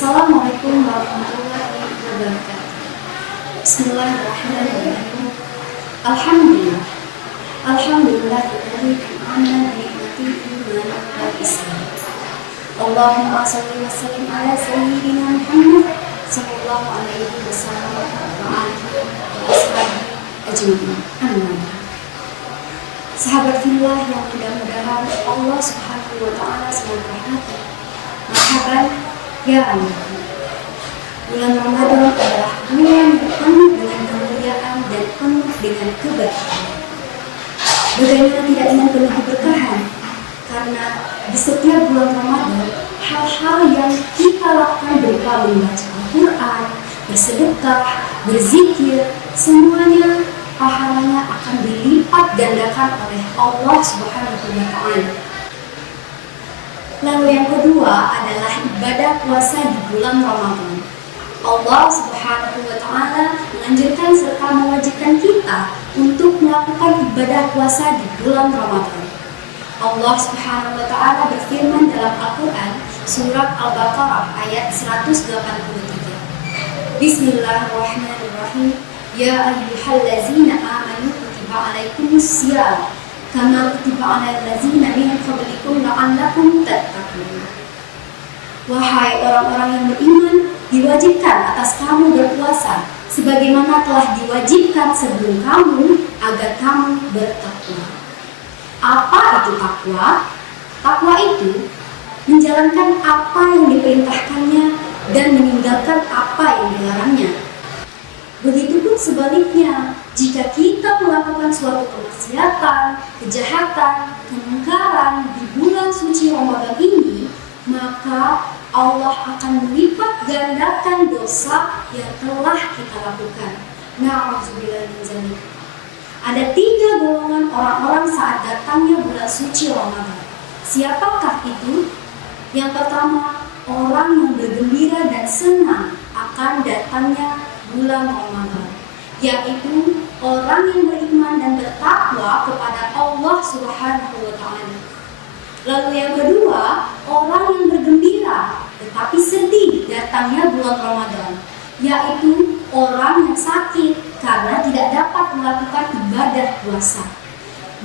Assalamualaikum warahmatullahi wabarakatuh. Bismillahirrahmanirrahim. Alhamdulillah. Alhamdulillahilladzi an'ama bi ni'matihi wa ala Islam. Allahumma shalli wa sallim ala sayyidina Muhammad sallallahu alaihi wasallam wa alihi wa ashabihi ajma'in. Amin. Sahabat fillah yang mudah-mudahan Allah Subhanahu wa taala selalu merahmati. Marhaban ya Allah. Bulan Ramadan adalah bulan yang penuh dengan kemuliaan dan penuh dengan keberkahan. Bagaimana tidak ingin penuh keberkahan? Karena di setiap bulan Ramadan, hal-hal yang kita lakukan berupa membaca Al-Quran, bersedekah, berzikir, semuanya pahalanya akan dilipat gandakan oleh Allah Subhanahu wa taala. Lalu yang kedua adalah ibadah puasa di bulan Ramadan. Allah Subhanahu wa taala menganjurkan serta mewajibkan kita untuk melakukan ibadah puasa di bulan Ramadan. Allah Subhanahu wa taala berfirman dalam Al-Qur'an surat Al-Baqarah ayat 183. Bismillahirrahmanirrahim. Ya ayyuhallazina amanu kutiba alaikumusiyam kama kutiba alal ladzina min qablikum la'allakum tattaqun. Wahai orang-orang yang beriman, diwajibkan atas kamu berpuasa sebagaimana telah diwajibkan sebelum kamu agar kamu bertakwa. Apa itu takwa? Takwa itu menjalankan apa yang diperintahkannya dan meninggalkan apa yang dilarangnya. Begitupun sebaliknya, jika kita melakukan suatu kemaksiatan, kejahatan, kemungkaran di bulan suci Ramadan ini, maka Allah akan melipat gandakan dosa yang telah kita lakukan. Na'udzubillah min dzalik. Ada 3 golongan orang-orang saat datangnya bulan suci Ramadan. Siapakah itu? Yang pertama, orang yang bergembira dan senang akan datangnya bulan Ramadan, yaitu orang yang beriman dan bertakwa kepada Allah Subhanahu wa taala. Lalu yang kedua, orang yang bergembira tetapi sedih datangnya bulan Ramadan, yaitu orang yang sakit karena tidak dapat melakukan ibadah puasa.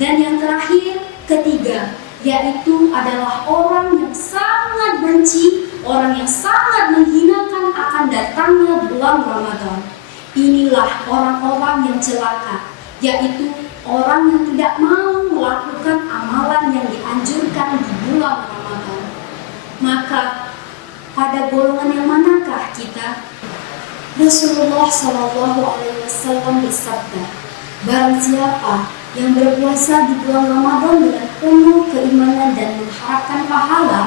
Dan yang terakhir, ketiga, yaitu adalah orang yang sangat benci, orang yang sangat menghinakan akan datangnya bulan Ramadan. Inilah orang-orang yang celaka, yaitu orang yang tidak mau melakukan amalan yang dianjurkan di bulan Ramadan. Maka pada golongan yang manakah kita? Rasulullah Shallallahu Alaihi Wasallam bersabda, barang siapa yang berpuasa di bulan Ramadan dengan penuh keimanan dan mengharapkan pahala,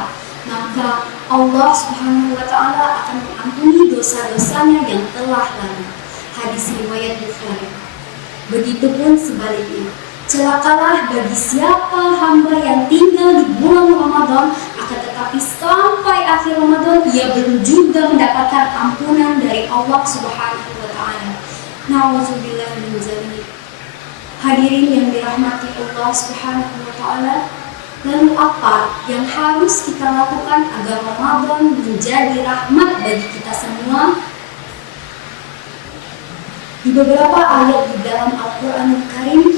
maka Allah Subhanahu wa taala akan mengampuni dosa-dosanya yang telah lalu. Hadis riwayat Bukhari. Begitupun sebaliknya, celakalah bagi siapa hamba yang tinggal di bulan Ramadan akan tetapi sampai akhir Ramadan ia belum juga mendapatkan ampunan dari Allah Subhanahu wa taala. Nauzubillah min dzalik. Hadirin yang dirahmati Allah Subhanahu wa taala, lalu apa yang harus kita lakukan agar Ramadan menjadi rahmat bagi kita semua? Di beberapa ayat di dalam Al-Qur'anul Karim,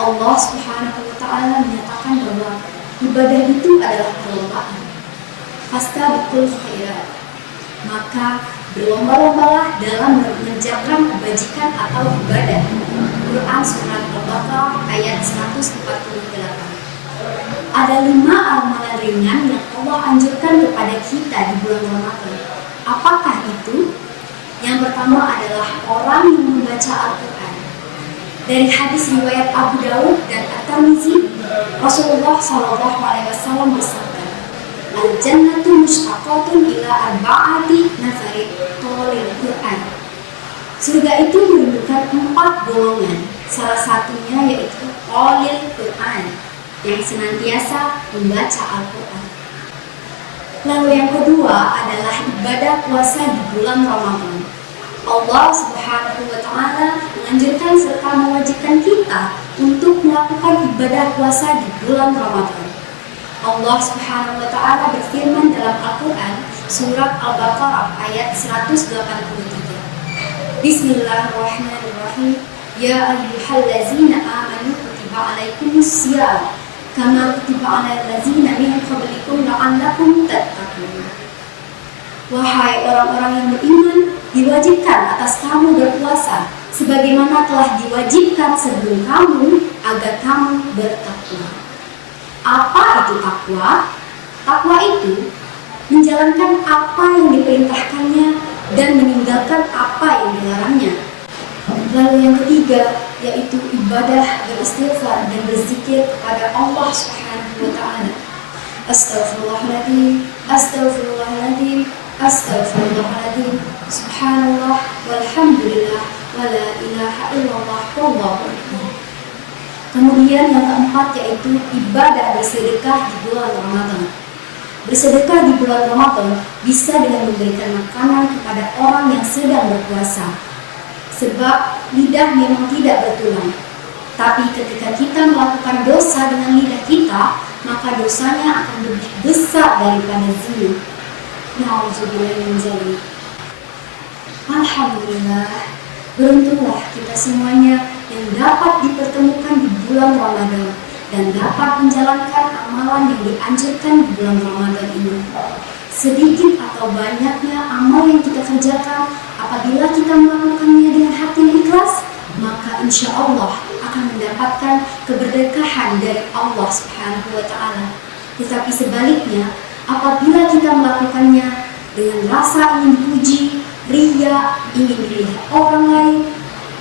Allah Subhanahu wa taala menyatakan bahwa ibadah itu adalah perlombaan. Fastabiqul khairat. Maka berlomba-lombalah dalam mengerjakan kebajikan atau ibadah. Quran surat Al-Baqarah ayat 148. Ada 5 amalan ringan yang Allah anjurkan kepada kita di bulan Ramadan. Apakah itu? Yang pertama adalah orang yang membaca Al-Quran. Dari hadis riwayat Abu Dawud dan At-Tirmidzi, Rasulullah SAW bersabda, Al-Jannatu mushtaqatun ila arba'ati nafarin tolil Quran. Surga itu merindukan 4 golongan. Salah satunya yaitu tolil Quran, yang senantiasa membaca Al-Quran. Lalu yang kedua adalah ibadah puasa di bulan Ramadan. Allah Subhanahu wa taala menganjurkan serta mewajibkan kita untuk melakukan ibadah puasa di bulan Ramadan. Allah Subhanahu wa taala berfirman dalam Al-Qur'an Surat Al-Baqarah ayat 183. Bismillahirrahmanirrahim. Ya ayyuhallazina amanu kutiba alaikumusiyam kama kutiba alal ladzina min qablikum la'allakum tattaqun. Wahai orang-orang yang beriman, diwajibkan atas kamu berpuasa sebagaimana telah diwajibkan sebelum kamu agar kamu bertakwa. Apa itu takwa? Takwa itu menjalankan apa yang diperintahkannya dan meninggalkan apa yang dilarangnya. Lalu yang ketiga yaitu ibadah, beristighfar dan berzikir kepada Allah Subhanahu wa taala. Astaghfirullahaladzim, astaghfirullahaladzim, astaghfirullahaladzim, subhanallah walhamdulillah wala ilaha illallah wallahu akbar. Kemudian yang keempat yaitu ibadah bersedekah di bulan Ramadan. Bersedekah di bulan Ramadan bisa dengan memberikan makanan kepada orang yang sedang berpuasa. Sebab lidah memang tidak bertulang. Tapi ketika kita melakukan dosa dengan lidah kita, maka dosanya akan lebih besar daripada zina. Na'udzubillah min dzalik. Alhamdulillah, beruntunglah kita semuanya yang dapat dipertemukan di bulan Ramadan dan dapat menjalankan amalan yang dianjurkan di bulan Ramadan ini. Sedikit atau banyaknya amal yang kita kerjakan, apabila kita melakukannya dengan hati yang ikhlas, maka insya Allah akan mendapatkan keberkahan dari Allah Subhanahu wa taala. Tetapi sebaliknya, apabila kita melakukannya dengan rasa ingin dipuji, riya, ingin dilihat orang lain,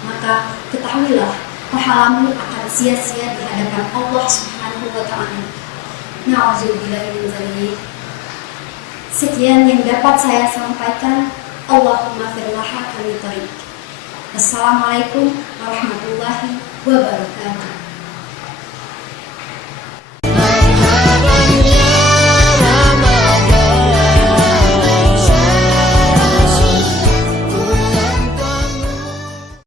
maka ketahuilah pahalamu akan sia-sia di hadapan Allah Subhanahu wa taala. Na'udzubillah min dzalik. Sekian yang dapat saya sampaikan. Allahumma firlaha kami tarik. Assalamualaikum warahmatullahi wabarakatuh.